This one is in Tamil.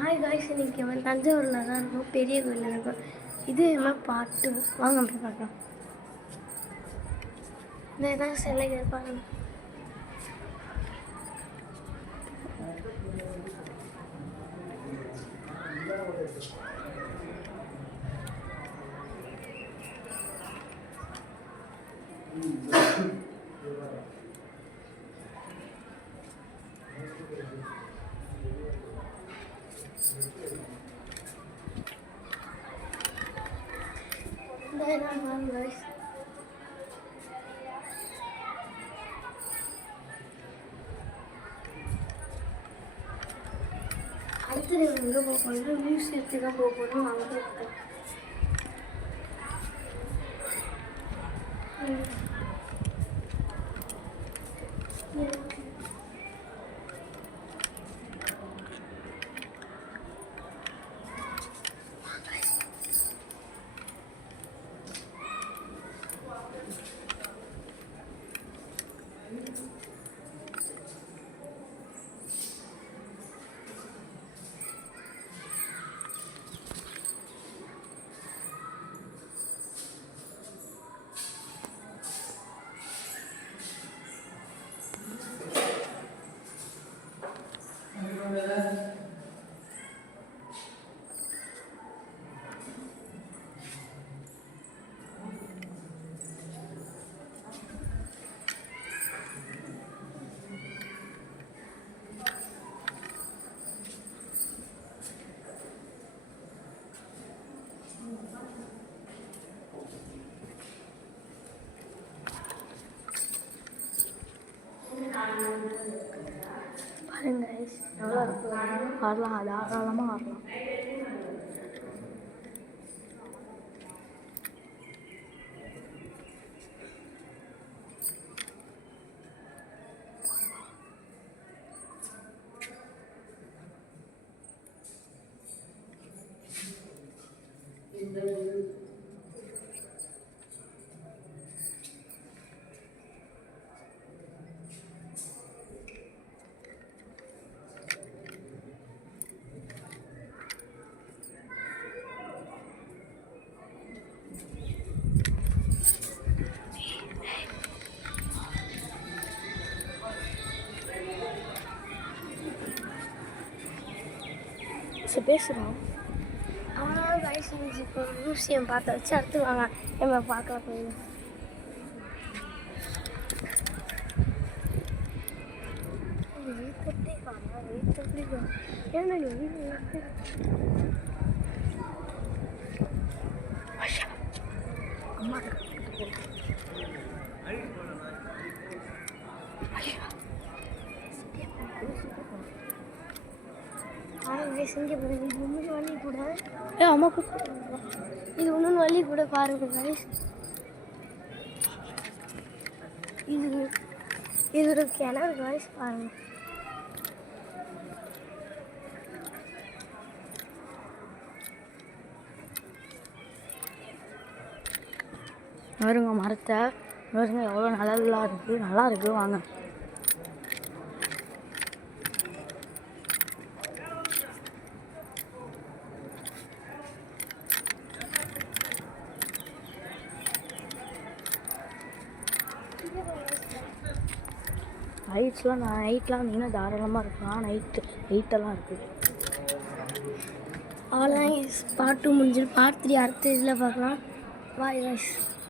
ஹாய் காய்ஸ், இன்றைக்கி அவன் தஞ்சாவூரில் தான் இருக்கும், பெரிய கோயிலில் இருக்கும். இது என்ன பாட்டு, வாங்க போய் பார்க்கலாம். இந்த ஏதாவது சிலைகள் பாருங்க. Guys, அடுத்து எங்கே போக போகிறோம்? மியூசியத்துக்கு தான் போக போகிறோம். அங்கே இருக்கேன். பாருங்க நல்லா இருக்கும். ஆடலாம், தாராளமாக ஆடலாம். பேசுகிறோம். அவ்வளோ வயசு இப்போ மியூசியம் பார்த்து வச்சு அடுத்து வாங்க நம்ம பார்க்கலாம். போய் அம்மா இங்கே பாருங்க, இது இன்னொரு வழி கூட. அம்மா கூப்பிட்டு இது இன்னொன்று வழி கூட பாருங்க guys. இது ஒரு கிணறு guys, பாருங்க. பாருங்க மரத்தை, பாருங்க எவ்வளோ நல்லா இருக்குது, நல்லா இருக்குது. வாங்க. நைட்லாம் வந்தீங்கன்னா தாராளமாக இருக்கலாம். நைட்டெல்லாம் இருக்குது. அவ்வளோதான். பார்ட் 2 முடிஞ்சிடும். பார்ட் 3 அடுத்த இதில் பார்க்கலாம். பாய் guys.